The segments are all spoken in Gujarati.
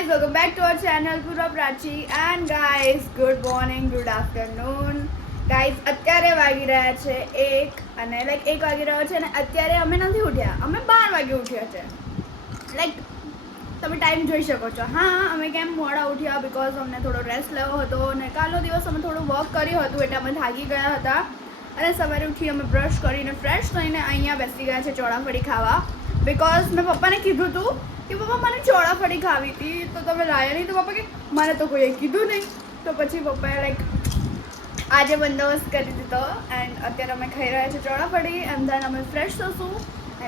guys, welcome back to our channel Pura Prachi. And guys, good morning, good afternoon. Guys અત્યારે વાગી રહ્યા છે એક અને લાઈક એક વાગી રહ્યો છે અને અત્યારે અમે નથી ઉઠ્યા. અમે બાર વાગે ઉઠ્યા છે. લાઈક તમે ટાઈમ જોઈ શકો છો. હા અમે કેમ મોડા ઉઠ્યા? બિકોઝ અમને થોડો રેસ્ટ લેવો હતો અને કાલનો દિવસ અમે થોડું વર્ક કર્યું હતું એટલે અમે થાકી ગયા હતા. અને સવારે ઉઠી અમે બ્રશ કરીને ફ્રેશ થઈને અહીંયા બેસી ગયા છે ચોળાફળી ખાવા. બિકોઝ મેં પપ્પાને કીધું હતું કે પપ્પા મને ચોળાફળી ખાવી હતી. તો તમે લાયા નહીં? તો પપ્પા કે મને તો કોઈએ કીધું નહીં. તો પછી પપ્પાએ લાઈક આજે બંદોબસ્ત કરી દીધો. એન્ડ અત્યારે અમે ખાઈ રહ્યા છીએ ચોળાફળી એન્ડ ધેન અમે ફ્રેશ થશું.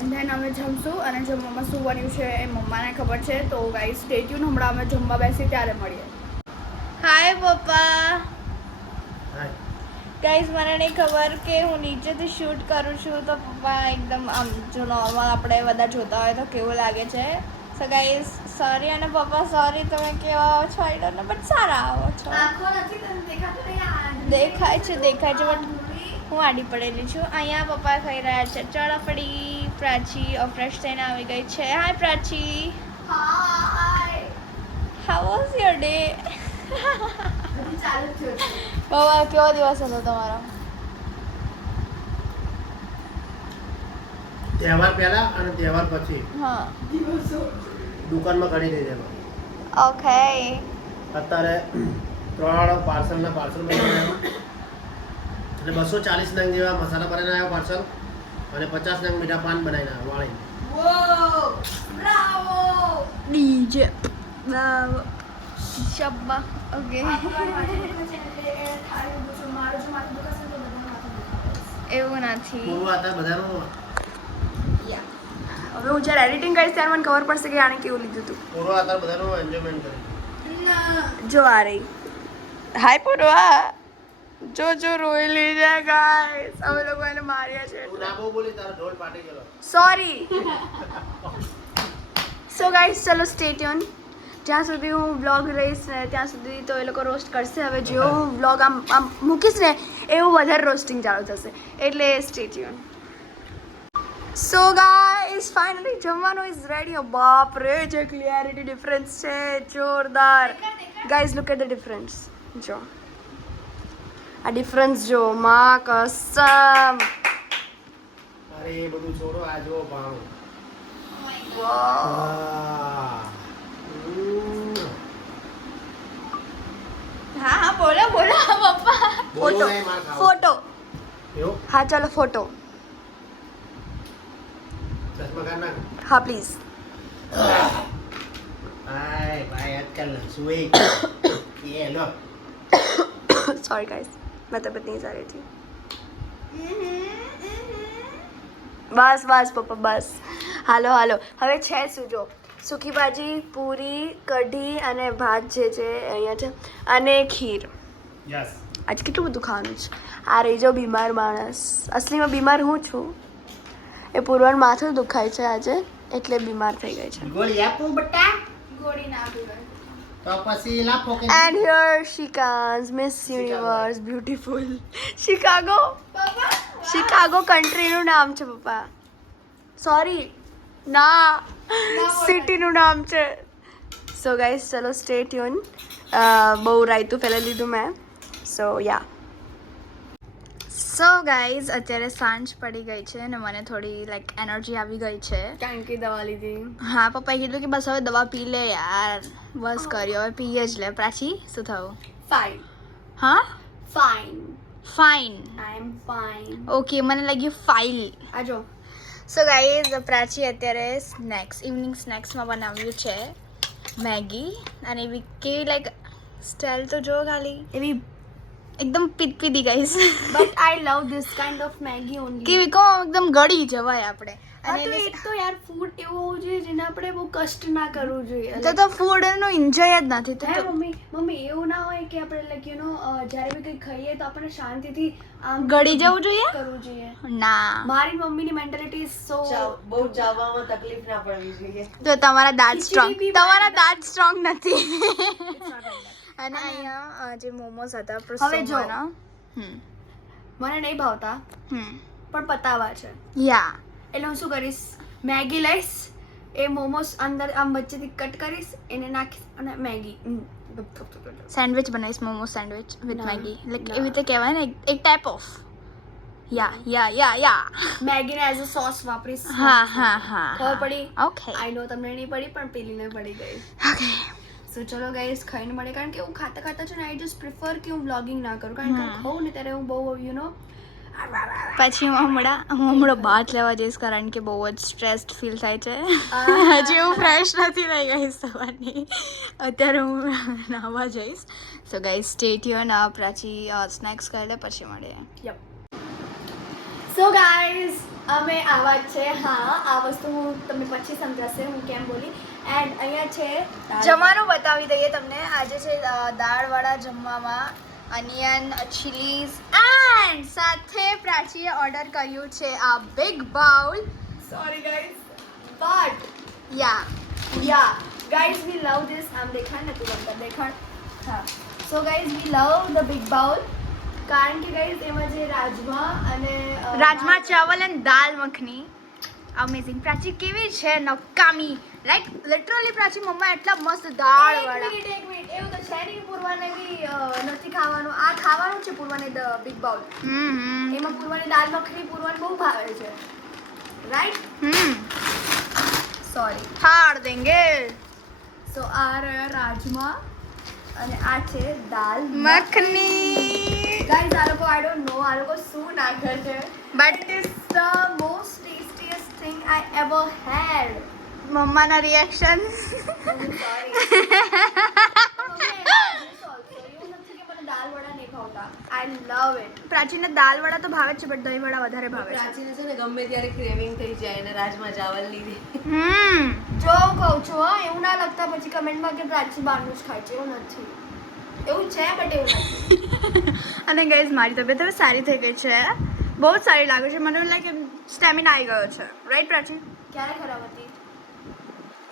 એન્ડ ધેન અમે જમશું. અને જમવામાં શું બન્યું છે એ મમ્માને ખબર છે. તો ગાઈસ સ્ટે હમણાં અમે જમવા બેસી ત્યારે મળીએ. હાય પપ્પા. ગાઈઝ મને નહીં ખબર કે હું નીચેથી શૂટ કરું છું. તો પપ્પા એકદમ આમ જો નોર્મલ આપણે બધા જોતા હોય તો કેવું લાગે છે? સો ગાઈઝ સોરી અને પપ્પા સોરી તમે કેવા આવો છો? આઈ ડોન્ટ નો બટ સારા આવો છો. દેખાય છે દેખાય છે બટ હું આડી પડેલી છું. અહીંયા પપ્પા ખાઈ રહ્યા છે. ચણાપડી પ્રાચી ઓફ્રેશ થઈને આવી ગઈ છે. Hi Prachi. How was your day બાબા કેવો દિવસ હતો તમારો? તહેવાર પહેલા અને તહેવાર પછી. હા. દુકાનમાં ઘણી થઈ જાય ઓકે અત્યારે ત્રણ પાર્સલના પાર્સલ બનાવ્યા. અને બસો ચાલીસ નંગ જેવા મસાલા બનાવીને આવ્યા પાર્સલ અને પચાસ નંગ મીઠા પાન બનાવીને આવ્યા વાળી. ડીજે. બ્રાવો શબ્બા. ઓકે એવું નથી. હવે હું જ્યારે એડિટિંગ કરીશ ત્યારે મને ખબર પડશે કે આણે કેવું લીધું હતું. પૂરો હતા બધાનો એન્જોયમેન્ટ કરી. જો આ રહી. હાય પૂર્વા જો જો રોયેલી છે ગાઈસ અમે લોકો એને માર્યા છે. તું ના બહુ બોલી તારો ઢોલ પાટી ગયો. સોરી સો ગાઈસ ચલો સ્ટે ટ્યુન જ્યાં સુધી હું વ્લોગ રહીશ ને ત્યાં સુધી તો એ લોકો રોસ્ટ કરશે. હવે જેવો હું વ્લોગ આમ આમ મૂકીશ ને એવું વધારે રોસ્ટિંગ ચાલુ થશે. એટલે stay tune so guys finally જમવાનું ઇઝ રેડી બાપ રે જે ક્લિયરિટી ડિફરન્સ છે જોરદાર guys look at the difference જો આ ડિફરન્સ જો માં કસમ અરે એ બધું છોડો આ જો ભાણું. હા હા બોલો બોલો પપ્પા ફોટો. ફોટો હા ચાલો ફોટો ચશ્મા કાઢ નાખ હા પ્લીઝ હાય ભાઈ આજકાલ સુઈ એ લો सॉरी गाइस मैं तबीयत नहीं जा रही थी બસ બસ પપ્પા બસ હાલો હાલો હવે છે શું જો સૂકી ભાજી પૂરી કઢી અને ભાત જે છે અહીંયા છે અને ખીર યસ આજે કેટલું બધું ખાવાનું છે આ રહી જાઓ બીમાર માણસ અસલીમાં બીમાર હું છું એ પૂર્વન માથું દુખાય છે આજે એટલે બીમાર થઈ ગઈ છે. ગોળી આપું બટા. ગોળી ના પીવાય તો પછી લાફો કે And here she comes, Miss Universe, beautiful. Chicago. Chicago country નું નામ છે પપ્પા. સોરી ના. સિટીનું નામ છે. સો ગાઈસ ચલો સ્ટે ટ્યુન બહુ રાયતું પહેલાં લીધું મેં. સો યા સો ગાઈઝ અત્યારે સાંજ પડી ગઈ છે અને મને થોડી લાઈક એનર્જી આવી ગઈ છે. કારણ કે દવા લીધી. હા પપ્પાએ કીધું કે બસ હવે દવા પી લે યાર. બસ કર્યો હવે પીએ જ લે. પ્રાચી શું થયું? ફાઇન હા? Fine fine I am fine okay મને લાગ્યું ફાઇલ આજો સો ગાઈઝ પ્રાચી અત્યારે સ્નેક્સ ઇવનિંગ સ્નેક્સમાં બનાવ્યું છે. મેગી અને એવી કેવી લાઈક સ્ટાઇલ તો જો ખાલી. એવી એકદમ પીતપીતી guys but I love this kind of Maggi only કે કહો એકદમ ગળી જવાય આપણે. અને તો એક તો યાર ફૂડ એવું હોવું જોઈએ જેને આપણે બહુ કષ્ટ ના કરવું જોઈએ. તો તો ફૂડનું એન્જોય જ નથી તો મમ્મી મમ્મી એવું ના હોય કે આપણે લાઈક યુ નો જ્યારે બી કંઈ ખાઈએ તો આપણે શાંતિથી આમ ગળી જવું જોઈએ? કરવું જોઈએ. ના. મારી મમ્મીની મેન્ટાલિટી સો બહુ ચાવવામાં તકલીફ ના પડવી જોઈએ. તો તમારા દાંત સ્ટ્રોંગ તમારા દાંત સ્ટ્રોંગ નથી. અને અહીંયા જે મોમોસ હતા હવે જો. મને નહીં ભાવતા પણ પતાવા છે. યા. એટલે હું શું કરીશ? મેગી લઈશ એ મોમોસ અંદર આમ વચ્ચેથી કટ કરીશ એને નાખીશ અને મેગી. સેન્ડવિચ બનાવીશ momo sandwich with Maggi. Like એવી રીતે કહેવાય ને એક- એક type of yeah yeah yeah yeah. મેગીને as a sauce વાપરીશ. હા હા હા ખબર પડી? ઓકે આઈ નો તમને નહીં પડી પણ પેલીને પડી ગઈ. ઓકે સો ચલો ગાઈસ ખાઈને મળે કારણ કે હું ખાતા ખાતા છે ને આઈ જસ્ટ પ્રિફર કે હું બ્લોગિંગ ના કરું. કારણ કે હું ખાઉં ને ત્યારે હું બહુ યુ નો પછી હું હમણાં હું હમણાં બાથ લેવા જઈશ કારણ કે બહુ જ સ્ટ્રેસ્ડ ફીલ થાય છે. હજી હું ફ્રેશ નથી થઈ ગઈ સવારની. અત્યારે હું નાવા જઈશ. So guys stay tune Prachi snacks કરી લે પછી મળીએ. સો ગાઈઝ અમે આવા છે. હા આ વસ્તુ હું તમને પછી સમજાશે હું કેમ બોલી. એન્ડ અહીંયા છે જમવાનું બતાવી દઈએ તમને. આજે છે દાળવાળા જમવામાં અનિયન ચીલીઝ એન્ડ સાથે પ્રાચીએ ઓર્ડર કર્યું છે આ big bowl sorry guys but yeah yeah guys we love this આમ દેખાણ નથી બનતા દેખાડ હા. So guys we love the big bowl કારણ કે ગાઈઝ એમાં જે રાજમા અને રાજમા ચાવલ અને દાલ મખની. અમેઝિંગ પ્રાચી કેવી છે? નકામી. લાઈક લિટરલી પ્રાચી મમ્મા એટલા મસ્ત દાળ એક વાળા. મિનિટ એક મિનિટ. એવું તો છે નહીં પૂર્વાને બી નથી ખાવાનું. આ ખાવાનું છે પૂર્વાને બિગ બાઉલ હમ એમાં પૂર્વાની દાલ મખની પૂર્વાને બહુ ભાવે છે. રાઈટ હમ. સોરી થાળ દેંગે. સો આ રહ્યા રાજમા અને આ છે દાલ મખની. ગાઈઝ આ લોકો આઈ ડોન્ટ નો આ લોકો શું નાખે છે. But is the tastiest thing I ever had. મમ્માના રિએક્શન. પ્રાચીને દાલ વડા તો ભાવે જ છે બટ દહીં વડા વધારે ભાવે છે. પ્રાચીને છે ને ગમે ત્યારે ક્રેવિંગ થઈ જાય અને રાજમાં ચાવલ લીધી. હમ. જો હું કહું છું હા એવું ના લગતા પછી કમેન્ટમાં કે પ્રાચી બહારનું જ ખાય છે એવું નથી. એવું છે બટ એવું નથી. અને ગઈઝ મારી તબિયત હવે સારી થઈ ગઈ છે. બહુ જ સારી લાગે છે. મને લાઈક સ્ટેમિના આવી ગયો છે. રાઈટ પ્રાચી? ક્યારે ખરાબ હતી?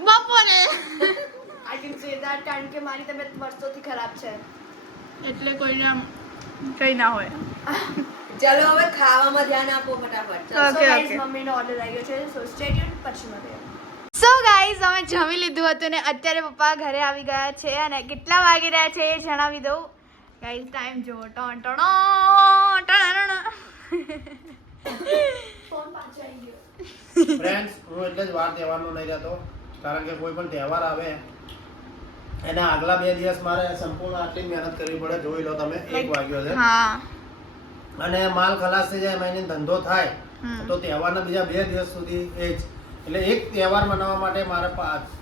બપોરે. આઈ કેન સે ધેટ કારણ કે મારી તબિયત વર્ષોથી ખરાબ છે. એટલે કોઈને આમ કંઈ ના હોય. ચલો હવે ખાવામાં ધ્યાન આપો ફટાફટ. So Okay, મમ્મીનો ઓર્ડર આવી ગયો છે. સો સ્ટે ટ્યુન પછી મળીએ. સો ગાઈઝ અમે જમી લીધું હતું ને અત્યારે પપ્પા ઘરે આવી ગયા છે અને કેટલા વાગી રહ્યા છે એ જણાવી દઉં. ગાઈઝ ટાઈમ જુઓ. ટણ ટણ ટણ. ફ્રેન્ડ્સ હું એટલે જ વાર તહેવારનો નહીં રહેતો કારણ કે કોઈ પણ તહેવાર આવે એના આગલા બે દિવસ મારે સંપૂર્ણ આટલી મહેનત કરવી પડે જોઈ લો તમે એક વાગ્યો છે. અને માલ ખલાસ થઈ જાય એમાં એની ધંધો થાય. તો તહેવારના બીજા બે દિવસ સુધી એ જ. એટલે એક તહેવાર મનાવવા માટે મારે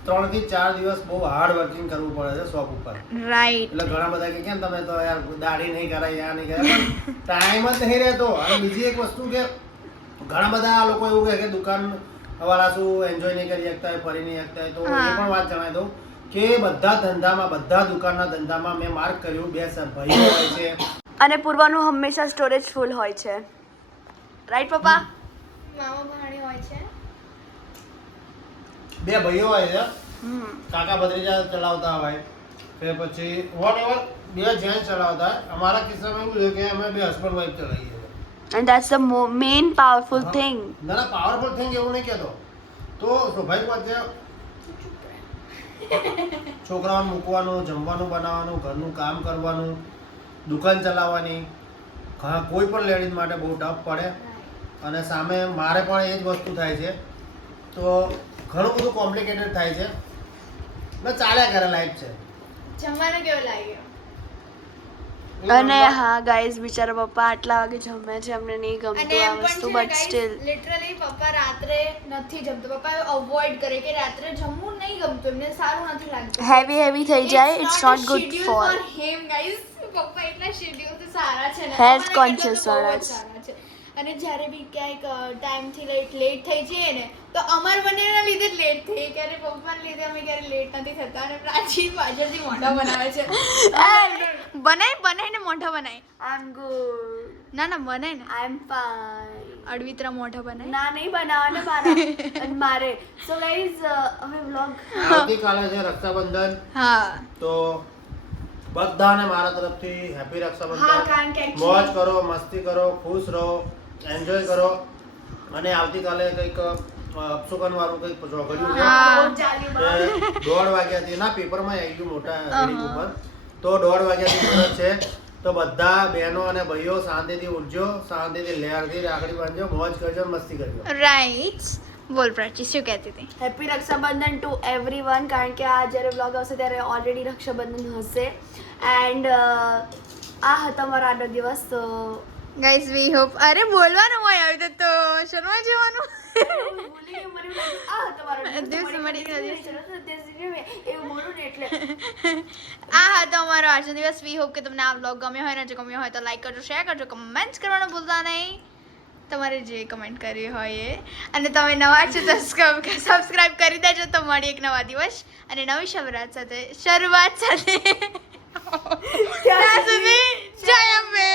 ત્રણથી ચાર દિવસ બહુ હાર્ડ વર્કિંગ કરવું પડે છે શોપ ઉપર. રાઈટ એટલે ઘણા બધા કે કેમ તમે તો યાર દાઢી નહીં કરાય યાર નહીં કરાય પણ ટાઈમ જ નહીં રહેતો. અને બીજી એક વસ્તુ કે ઘણા બધા લોકો એવું કહે કે દુકાન વાળા શું એન્જોય નહીં કરી શકતા હોય ફરી નહીં શકતા હોય તો એ પણ વાત જણાવી દઉં કે બધા ધંધામાં બધા દુકાનના ધંધામાં મેં માર્ક કર્યું બે ભાઈઓ હોય છે. અને પૂર્વાનું હંમેશા સ્ટોરેજ ફૂલ હોય છે. રાઈટ પપ્પા? મામા ભાણી હોય છે. બે ભાઈઓ હોય છે. કાકા ભત્રીજા ચલાવતા હોય. કે પછી વોટ એવર બે જેન્ટ્સ ચલાવતા હોય. અમારા કિસ્સામાં એવું છે કે અમે બે હસબન્ડ વાઈફ ચલાવીએ and that's the main powerful હા. થિંગ ના ના પાવરફુલ થિંગ એવું નહીં કહેતો. તો સ્વાભાવિક વાત છે છોકરાઓને મૂકવાનું જમવાનું બનાવવાનું ઘરનું કામ કરવાનું દુકાન ચલાવવાની ઘણા કોઈ પણ લેડીઝ માટે બહુ ટફ પડે. અને સામે મારે પણ એ જ વસ્તુ થાય છે. તો ઘણું બધું કોમ્પ્લિકેટેડ થાય છે. ને ચાલ્યા કરે લાઈફ છે. જમવાનું કેવો લાગ્યો? અને હા ગાઈઝ બિચારા પપ્પા આટલા વાગે જમે છે અમને નહીં ગમતું આ વસ્તુ બટ સ્ટીલ લિટરલી પપ્પા રાત્રે નથી જમતો. પપ્પા અવોઇડ કરે કે રાત્રે જમવું નહીં ગમતું એમને સારું નથી લાગતું. હેવી હેવી થઈ જાય it's not good for him guys પપ્પા એટલા શેડ્યુલ તો સારા છે ને. હેલ્થ જ વાળા છે. સારા છે. અને જ્યારે બી ક્યાંક ટાઈમથી લેટ લેટ થઈ જઈએ ને તો અમાર બંનેના લીધે જ લેટ થઈ. ક્યારે પપ્પાને લીધે અમે ક્યારે લેટ નથી થતા અને પ્રાચી પાછળથી મોઢા બનાવે છે. બનાય બનાય ને મોઢા બનાય. આઈ એમ ગુડ ના ના બનાય ને. આઈ એમ ફાઈન અડવિતરા મોઢા બનાય. ના નહીં બનાવવાને મારા. અને મારે. સો ગાઈઝ હવે વ્લોગ આવતીકાલે છે રક્ષાબંધન. હા. તો બધાને મારા તરફથી હેપી રક્ષાબંધન. મોજ કરો મસ્તી કરો ખુશ રહો એન્જોય કરો. અને આવતીકાલે કંઈક અપશુકન વાળું કંઈક ચોઘડિયું છે. દોઢ વાગ્યાથી ના પેપરમાં આવી ગયું મોટા ઉપર. તો દોઢ વાગ્યાથી મુહૂર્ત છે તો બધા બહેનો અને ભાઈઓ શાંતિથી ઉઠજો શાંતિથી લહેરથી રાખડી બાંધજો મોજ કરજો મસ્તી કરજો. રાઈટ બોલ પ્રાચી શું કહેતી હતી? Happy Rakshabandhan to everyone કારણ કે આ જ્યારે વ્લોગ આવશે ત્યારે ઓલરેડી રક્ષાબંધન હશે. એન્ડ આ હતા મારા આજનો દિવસ તો ગાઈઝ વી હોપ અરે બોલવાનું હોય આવી તો શરમા જવાનું. આ હતો અમારો આજનો દિવસ. વી હોપ કે તમને આ બ્લોગ ગમ્યો હોય ને જો ગમ્યો હોય તો લાઈક કરજો શેર કરજો કમેન્ટ કરવાનું ભૂલતા નહીં. તમારે જે કમેન્ટ કરી હોય એ અને તમે નવા છો તો સબસ્ક્રાઇબ કરી દેજો તો મળી એક નવા દિવસ. અને નવી શરૂઆત સાથે. શરૂઆત સાથે. ત્યાં સુધી. જય અંબે.